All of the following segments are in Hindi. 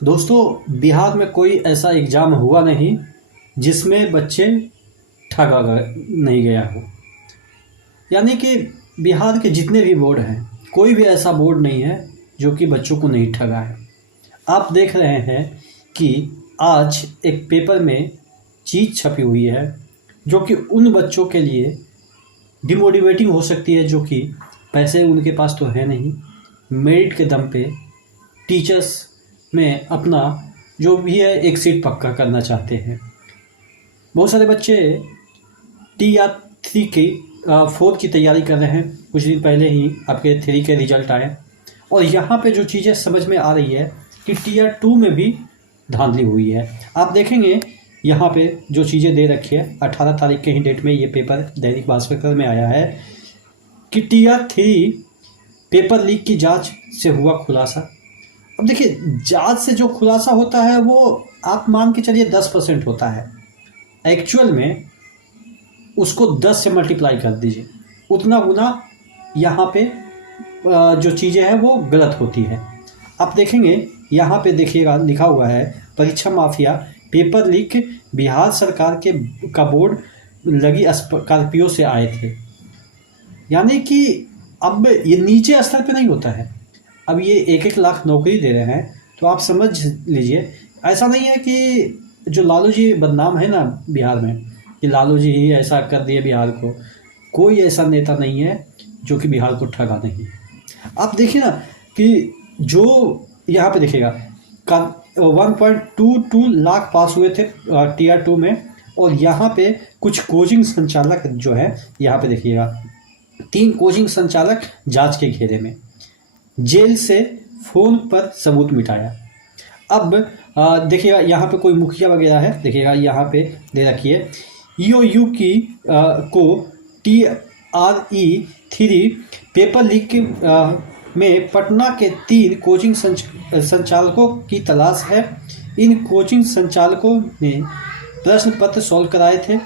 दोस्तों, बिहार में कोई ऐसा एग्ज़ाम हुआ नहीं जिसमें बच्चे ठगा नहीं गया हो। यानी कि बिहार के जितने भी बोर्ड हैं, कोई भी ऐसा बोर्ड नहीं है जो कि बच्चों को नहीं ठगा है। आप देख रहे हैं कि आज एक पेपर में चीज़ छपी हुई है जो कि उन बच्चों के लिए डिमोटिवेटिंग हो सकती है जो कि पैसे उनके पास तो है नहीं, मेरिट के दम पे टीचर्स में अपना जो भी है एक सीट पक्का करना चाहते हैं। बहुत सारे बच्चे टी या थ्री की फोर्थ की तैयारी कर रहे हैं। कुछ दिन पहले ही आपके थ्री के रिजल्ट आए और यहाँ पे जो चीज़ें समझ में आ रही है कि टीयर टू में भी धांधली हुई है। आप देखेंगे यहाँ पे जो चीज़ें दे रखी है, 18 तारीख के ही डेट में ये पेपर दैनिक भास्कर में आया है कि टीयर थ्री पेपर लीक की जांच से हुआ खुलासा। अब देखिए, जांच से जो खुलासा होता है वो आप मान के चलिए 10% होता है। एक्चुअल में उसको 10 से मल्टीप्लाई कर दीजिए, उतना गुना यहाँ पे जो चीज़ें हैं वो गलत होती है। आप देखेंगे यहाँ पे देखिएगा लिखा हुआ है परीक्षा माफिया पेपर लीक बिहार सरकार का बोर्ड लगी स्कॉर्पियो से आए थे। यानी कि अब ये नीचे स्तर पे नहीं होता है। अब ये 1-1 लाख नौकरी दे रहे हैं, तो आप समझ लीजिए ऐसा नहीं है कि जो लालू जी बदनाम है ना बिहार में, कि लालू जी ही ऐसा कर दिए बिहार को। कोई ऐसा नेता नहीं है जो कि बिहार को ठगा नहीं। आप देखिए ना कि जो यहाँ पे देखिएगा 1.22 लाख पास हुए थे टीयर टू में, और यहाँ पे कुछ कोचिंग संचालक जो है, यहाँ पे देखिएगा 3 कोचिंग संचालक जांच के घेरे में, जेल से फ़ोन पर सबूत मिटाया। अब देखिएगा यहाँ पे कोई मुखिया वगैरह है, देखिएगा यहाँ पे दे रखी है ईओयू की को TRE-3 पेपर लीक में पटना के 3 कोचिंग संचालकों की तलाश है। इन कोचिंग संचालकों ने प्रश्न पत्र सॉल्व कराए थे।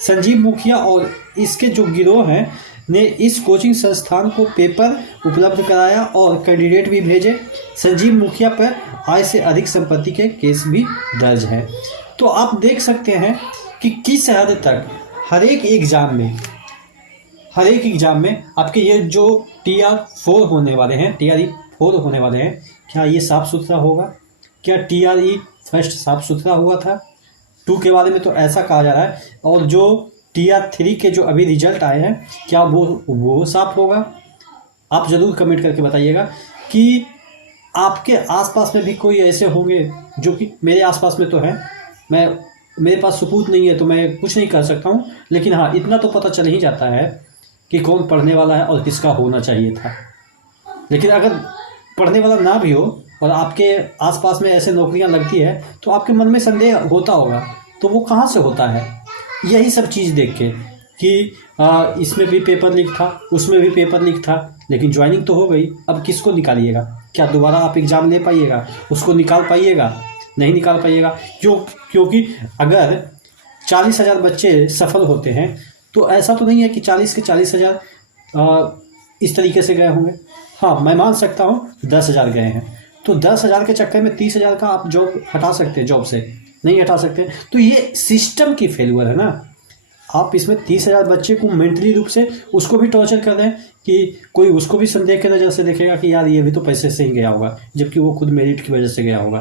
संजीव मुखिया और इसके जो गिरोह हैं ने इस कोचिंग संस्थान को पेपर उपलब्ध कराया और कैंडिडेट भी भेजे। संजीव मुखिया पर आय से अधिक संपत्ति के केस भी दर्ज है। तो आप देख सकते हैं कि किस हद तक हर एक एग्ज़ाम में आपके ये जो TR4 होने वाले हैं, TRE4 होने वाले हैं, क्या ये साफ़ सुथरा होगा? क्या TRE फर्स्ट साफ़ सुथरा हुआ था? 2 के बारे में तो ऐसा कहा जा रहा है, और जो TR3 के जो अभी रिजल्ट आए हैं, क्या वो साफ होगा? आप ज़रूर कमेंट करके बताइएगा कि आपके आसपास में भी कोई ऐसे होंगे जो कि मेरे आसपास में तो है। मेरे पास सबूत नहीं है तो मैं कुछ नहीं कर सकता हूँ, लेकिन हाँ इतना तो पता चल ही जाता है कि कौन पढ़ने वाला है और किसका होना चाहिए था। लेकिन अगर पढ़ने वाला ना भी हो और आपके आसपास में ऐसे नौकरियाँ लगती है तो आपके मन में संदेह होता होगा, तो वो कहाँ से होता है? यही सब चीज़ देख के कि इसमें भी पेपर लीक था, उसमें भी पेपर लीक था, लेकिन ज्वाइनिंग तो हो गई। अब किसको निकालिएगा? क्या दोबारा आप एग्ज़ाम ले पाइएगा? उसको निकाल पाइएगा? नहीं निकाल पाइएगा। क्योंकि अगर 40,000 बच्चे सफल होते हैं तो ऐसा तो नहीं है कि 40 के 40,000 इस तरीके से गए होंगे। हाँ, मैं मान सकता हूँ 10,000 गए हैं, तो 10,000 के चक्कर में 30,000 का आप जॉब हटा सकते हैं, जॉब से नहीं हटा सकते। तो ये सिस्टम की फेलियर है ना। आप इसमें 30,000 बच्चे को मेंटली रूप से उसको भी टॉर्चर कर रहे हैं कि कोई उसको भी संदेह की नज़र से देखेगा कि यार ये भी तो पैसे से ही गया होगा, जबकि वो खुद मेरिट की वजह से गया होगा।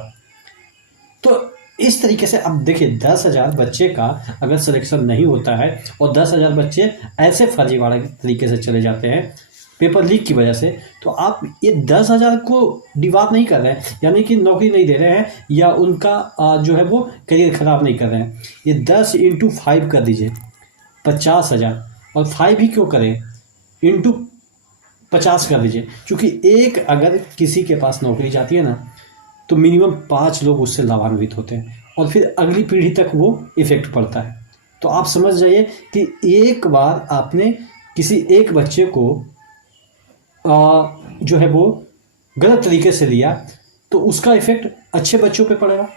तो इस तरीके से अब देखिए 10,000 बच्चे का अगर सिलेक्शन नहीं होता है और 10,000 बच्चे ऐसे फर्जीवाड़े तरीके से चले जाते हैं पेपर लीक की वजह से, तो आप ये 10,000 को डिवाइड नहीं कर रहे हैं, यानी कि नौकरी नहीं दे रहे हैं या उनका जो है वो करियर ख़राब नहीं कर रहे हैं। ये 10 × 5 कर दीजिए, 50,000, और 5 ही क्यों करें, × 50 कर दीजिए, क्योंकि एक अगर किसी के पास नौकरी जाती है ना तो मिनिमम 5 लोग उससे लाभान्वित होते हैं और फिर अगली पीढ़ी तक वो इफ़ेक्ट पड़ता है। तो आप समझ जाइए कि एक बार आपने किसी एक बच्चे को जो है वो गलत तरीके से लिया तो उसका इफ़ेक्ट अच्छे बच्चों पे पड़ेगा,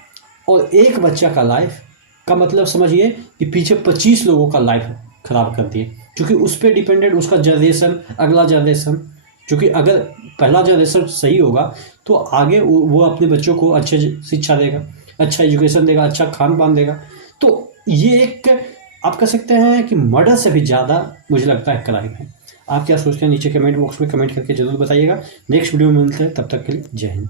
और एक बच्चा का लाइफ का मतलब समझिए कि पीछे 25 लोगों का लाइफ ख़राब कर दिए, क्योंकि उस पर डिपेंडेंट उसका जनरेशन, अगला जनरेशन। क्योंकि अगर पहला जनरेशन सही होगा तो आगे वो अपने बच्चों को अच्छे शिक्षा देगा, अच्छा एजुकेशन देगा, अच्छा खान पान देगा। तो ये एक आप कह सकते हैं कि मर्डर से भी ज़्यादा मुझे लगता है क्राइम है। आप क्या सोचते हैं नीचे कमेंट बॉक्स में कमेंट करके जरूर बताइएगा। नेक्स्ट वीडियो में मिलते हैं, तब तक के लिए जय हिंद।